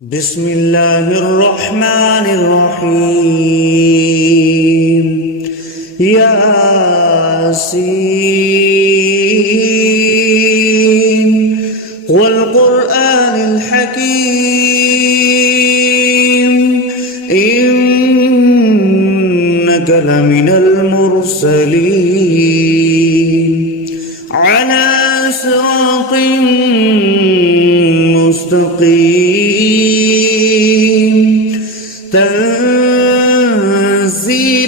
بسم الله الرحمن الرحيم. ياسين والقرآن الحكيم إنك لمن المرسلين على صراط مستقيم تنزيل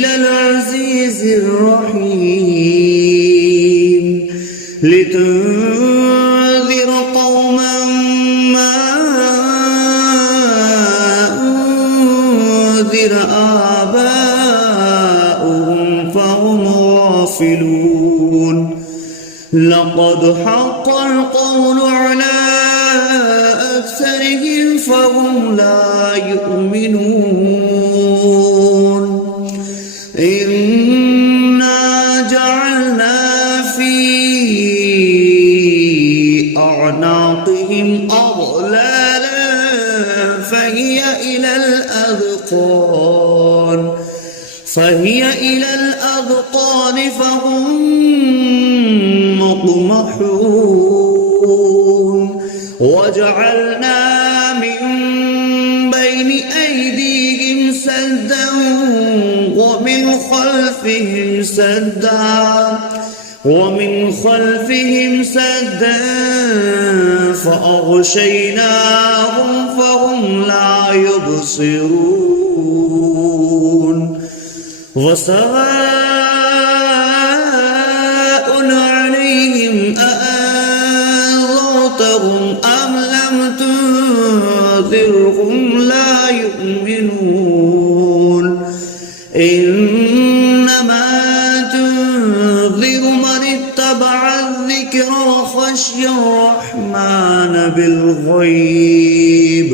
العزيز الرحيم لتنذر قوما ما أنذر آباؤهم فهم غافلون لقد حق القول على أكثرهم فهم لا يؤمنون إنا جعلنا في أعناقهم أغلالا فهي إلى الأذقان فهم مقمحون وجعلنا من بين أيديهم سدا ومن خلفهم سدا فأغشيناهم فهم لا يبصرون وسواء عليهم أأنذرتهم أم لم تنذرهم لا يؤمنون إنما تنذر من اتبع الذكر وخشي الرحمن بالغيب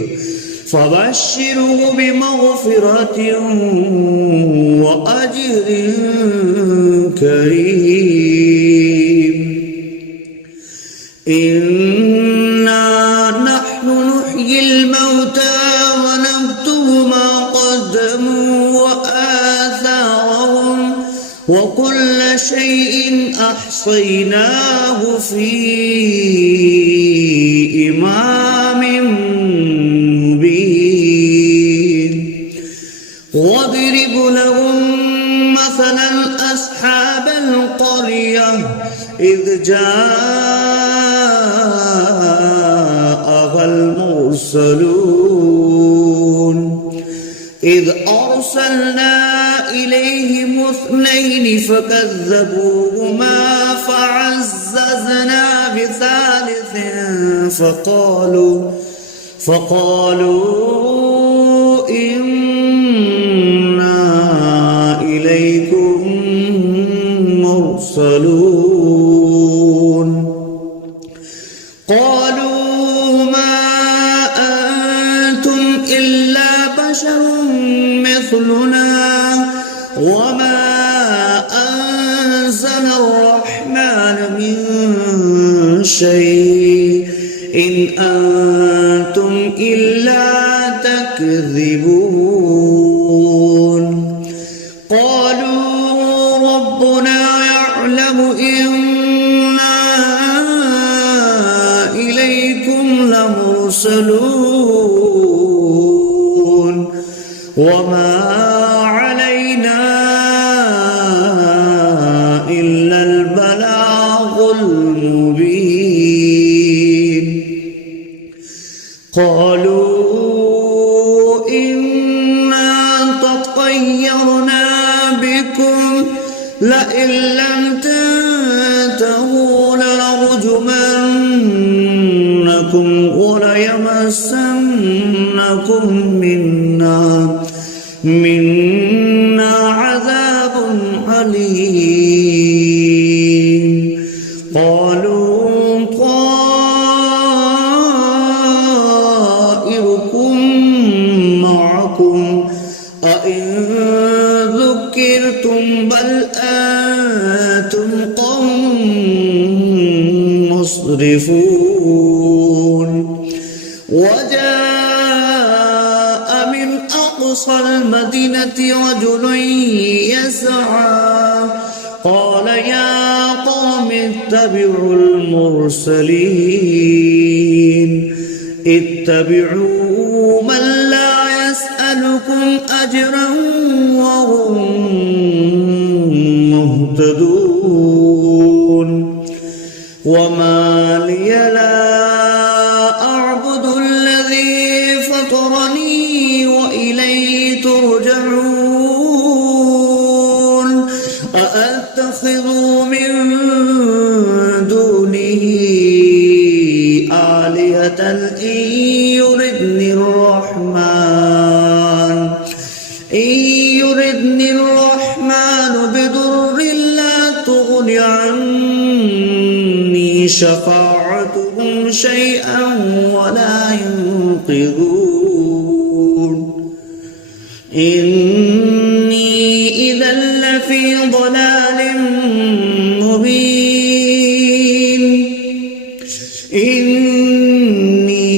فبشره بمغفرة وأجر كريم إنا نحن نحيي الموتى ونكتب ما قدموا وآثارهم وكل شيء أحصيناه في إمام مبين واضرب لهم مثلا أصحاب القرية إذ جاءها المرسلون إذ أرسلنا إليهم 2 فكذبوهما فعززنا بثالث فقالوا إنا إليكم مرسلون قالوا ما أنتم إلا بشر مثلنا وما أنزل الرحمن من شيء إن أنتم إلا تكذبون قالوا ربنا يعلم إنا إليكم لمرسلون وما علينا إلا البلاغ المبين قالوا إنا تطيرنا بكم لئن لم تنتهوا لنرجمنكم وليمسنكم منا عذاب أليم قالوا طائركم معكم أئن ذكرتم بل أنتم قوم مسرفون وجاء أقصى المدينة رجل يسعى قال يا قوم اتبعوا المرسلين اتبعوا من لا يسألكم أجرا وهم مهتدون وما لي لا أعبد الذي فطرني وإليه ترجعون أأتخذ من دونه آلهة إن يردني الرحمن بضر لا تغن عني شفاعتهم شيئا ولا ينقذون إني إذا لفي ضلال مبين إني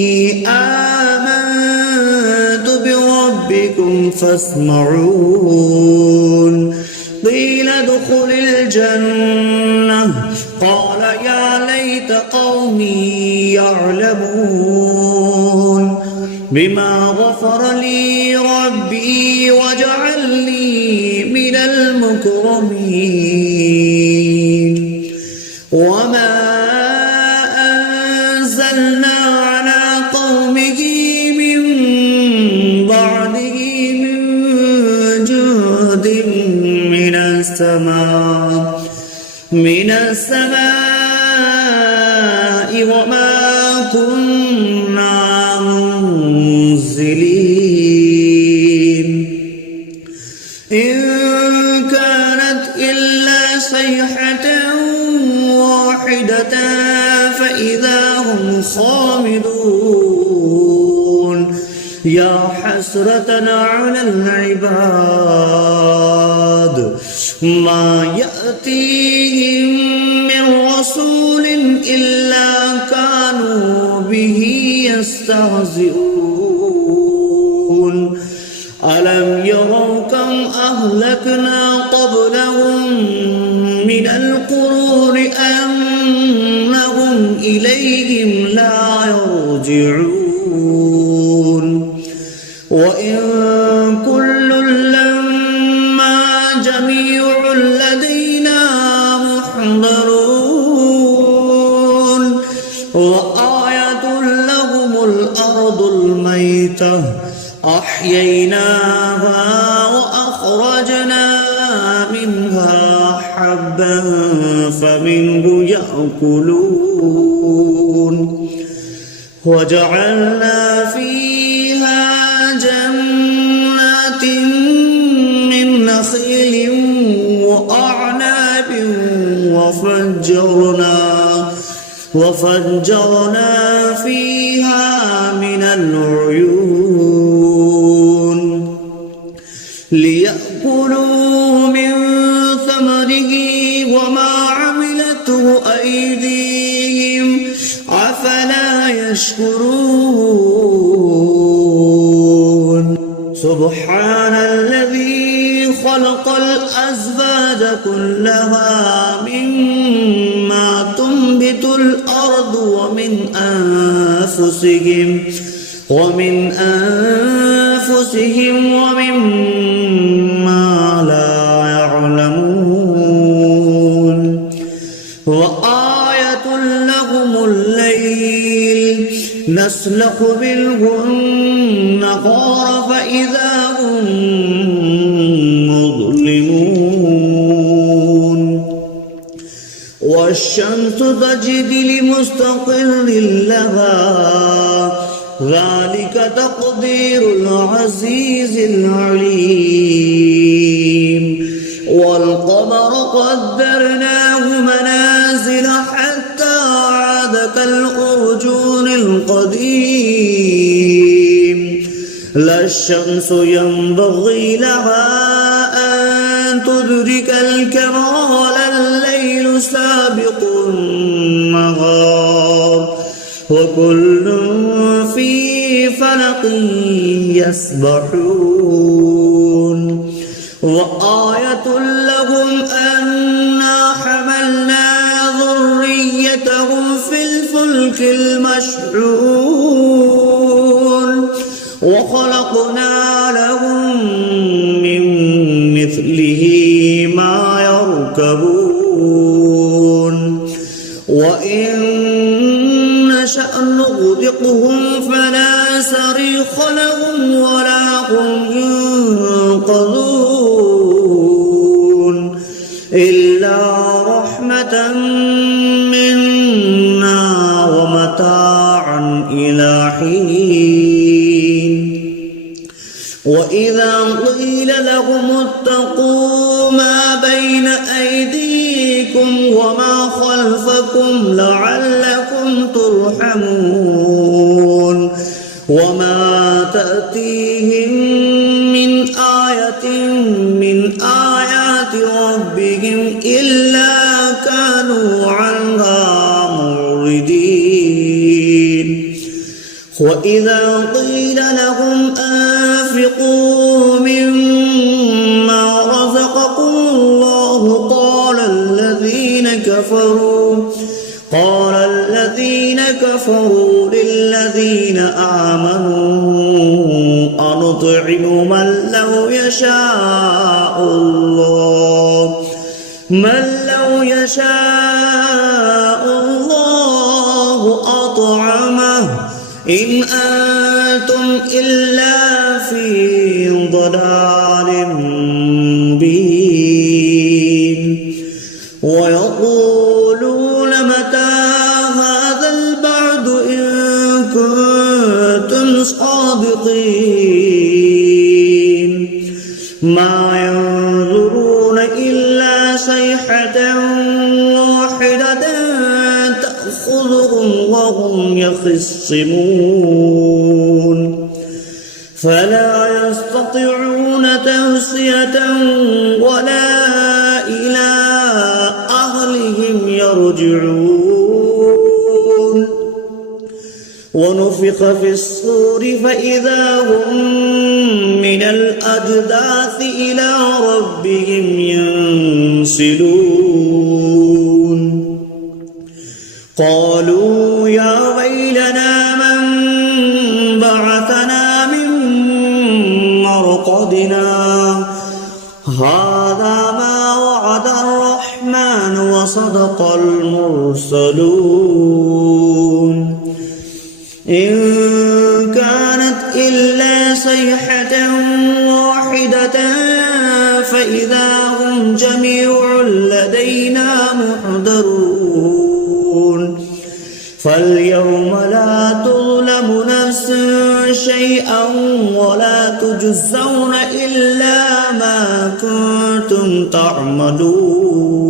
آمنت بربكم فاسمعون قيل ادخل الجنة قال يا ليت قومي يعلمون بما غفر لي ربي وجعلني من المكرمين وما أنزلنا على قومه من بعده من جود من السماء وما كنا منزلين إن كانت إلا صيحة واحدة فإذا هم خامدون يا حسرة على العباد ما يأتيهم من رسول إلا كانوا به يستهزئون ألم يروا كم أهلكنا قبلهم من القرون أنهم إليهم لا يرجعون وإن كل لما جميع لدينا محضرون وآية لهم الأرض الميتة أحييناها وأخرجنا منها حبا فمنه يأكلون وجعلنا فيها جنات من نخيل وأعناب وفجرنا فيها من العيون ليأكلوا من ثمره وما عملته أيديهم أفلا يشكرون سبحان الذي خلق الأزواج كلها مما تنبت الأرض ومن أنفسهم ومما لا يعلمون وآية لهم الليل نسلخ منه النهار فإذا هم مظلمون والشمس تجري لمستقر لها ذلك تقدير العزيز العليم والقمر قدرناه منازل حتى عاد كالأرجون القديم لا الشمس ينبغي لها أن تدرك الكمال الليل سابق النهار وكل في فلق يسبحون وآية لهم أنا حملنا ذريتهم في الفلك المشحون وخلقنا لهم من مثله ما يركبون وإن نشأ نغرقهم فلا صريخ لهم ولا هم ينقذون إلا رحمة منا ومتاعا إلى حين وإذا قيل لهم اتقوا ما بين أيديكم وما خلفكم لعلكم ترحمون وما تأتيهم من آية من آيات ربهم إلا كانوا عنها معرضين وإذا قيل لهم أنفقوا مما رزقكم الله قال الذين كفروا للذين آمنوا أنطعم من لو يشاء الله أطعمه إن أنتم إلا في ضلال مبين ويقولون متى هذا البعد إن كنتم صادقين ما ينظرون إلا صيحة واحدة تأخذهم وهم يخصمون فلا يستطيعون توصية ولا إلى أهلهم يرجعون ونفخ في الصور فإذا هم من الأجداث إلى ربهم ينسلون قالوا يا ويلنا من بعثنا من مرقدنا هذا ما وعد الرحمن وصدق المرسلون إن كانت إلا صيحة واحدة فإذا هم جميع لدينا محضرون فاليوم لا تظلم نفس شيئا ولا تجزون إلا ما كنتم تعملون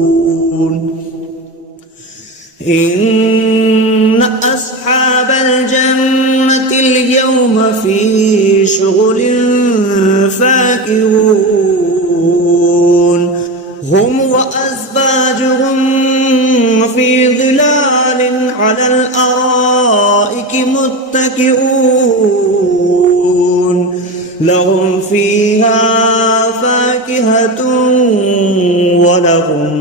إن أصحاب الجنة اليوم في شغل فاكهون هم وأزواجهم في ظلال على الأرائك متكئون لهم فيها فاكهة ولهم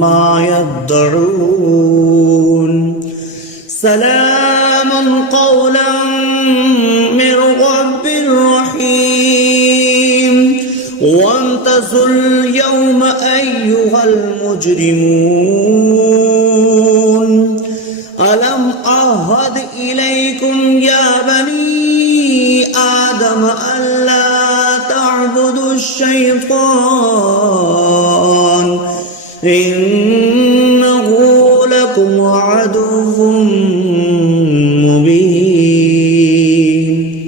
ما يدعون سلام قولا من رب رحيم وامتازوا اليوم أيها المجرمون ألم أعهد إليكم يا بني آدم ألا تعبدوا الشيطان إنه لكم عدو مبين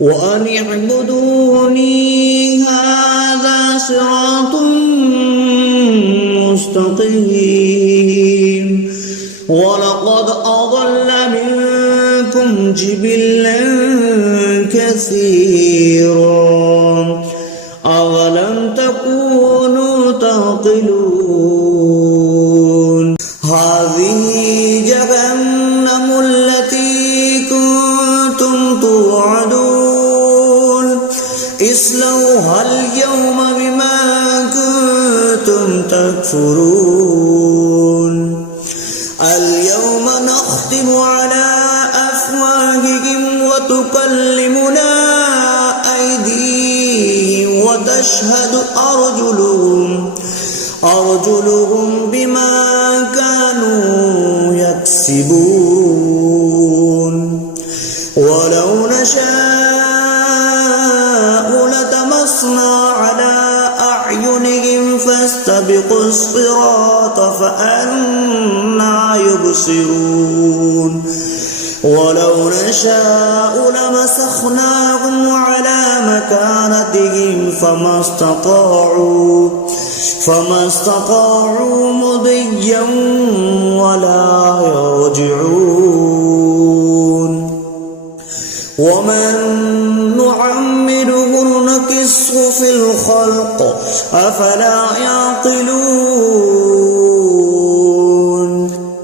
وأن اعبدوني هذا صراط مستقيم ولقد أضل منكم جبلا كثيرا أولم تكونوا تعقلون هذه جهنم التي كنتم اصلوها اليوم بما كنتم تكفرون اليوم نختم على أفواههم وتكلمنا أيديهم وتشهد أرجلهم بما كانوا يكسبون ولو نشاء لطمسنا على أعينهم فاستبقوا الصراط فأنى يبصرون ولو نشاء لمسخناهم على مكانتهم فما استطاعوا مضيا ولا يرجعون ومن نعمره نكسه في الخلق أفلا يعقلون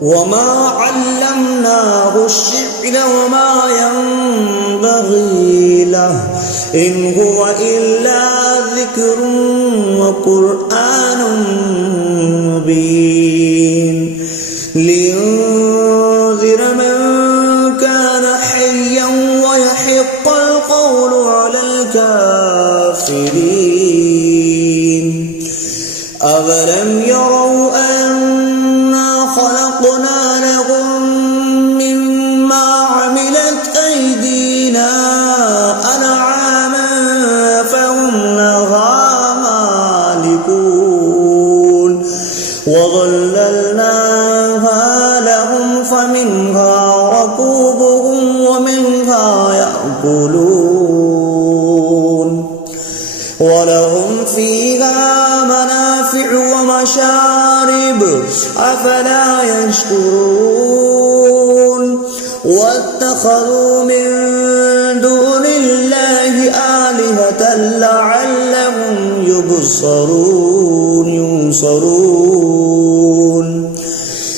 وما علمناه الشعر وما ينبغي له إن هو إلا ذكر وقرآن مبين لينذر من كان حيا ويحق القول على الكافرين أولم يروا أنا خلقنا لهم مما عملت أيدينا أنعاما فهم لها مالكون وظللناها لهم فمنها ركوبهم ومنها يأكلون ولهم فيها منافع ومشارب أفلا يشكرون واتخذوا من دون الله آلهة لعلهم ينصرون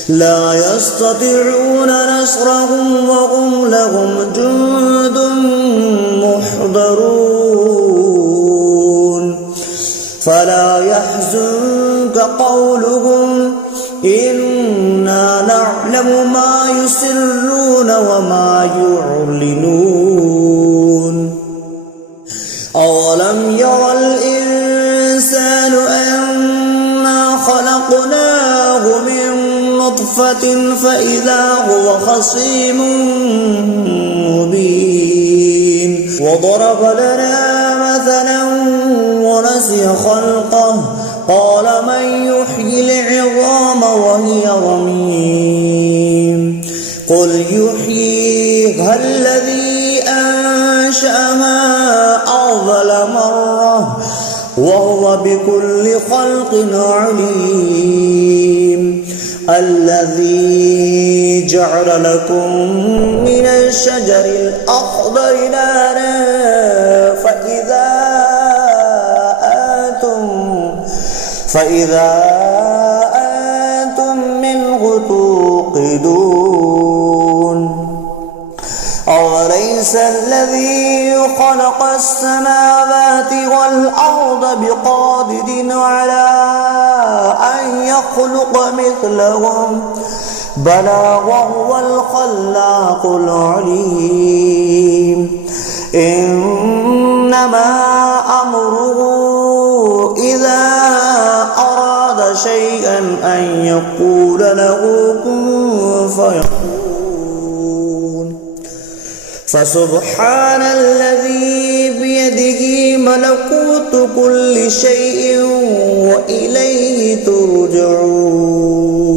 لا يستطيعون نصرهم وهم لهم جند محضرون فلا يحزنك قولهم إنا نعلم ما يسرون وما يعلنون أولم ير الإنسان أنا خلقناه من نطفة فإذا هو خصيم مبين وضرب لنا مثلا ونسي خلقه قال من يحيي العظام وهي رميم قل يحييها الذي أنشأها أول مرة وهو بكل خلق عليم الذي جعل لكم من الشجر الأخضر نارا فإذا أنتم منه توقدون أوليس الذي خلق السماوات والأرض بقادر على أن يخلق مثلهم بلى وهو الخلاق العليم إنما أمره إذا أراد شيئا أن يقول له كن فيكون فسبحان الذي بيده ملكوت كل شيء وإليه ترجعون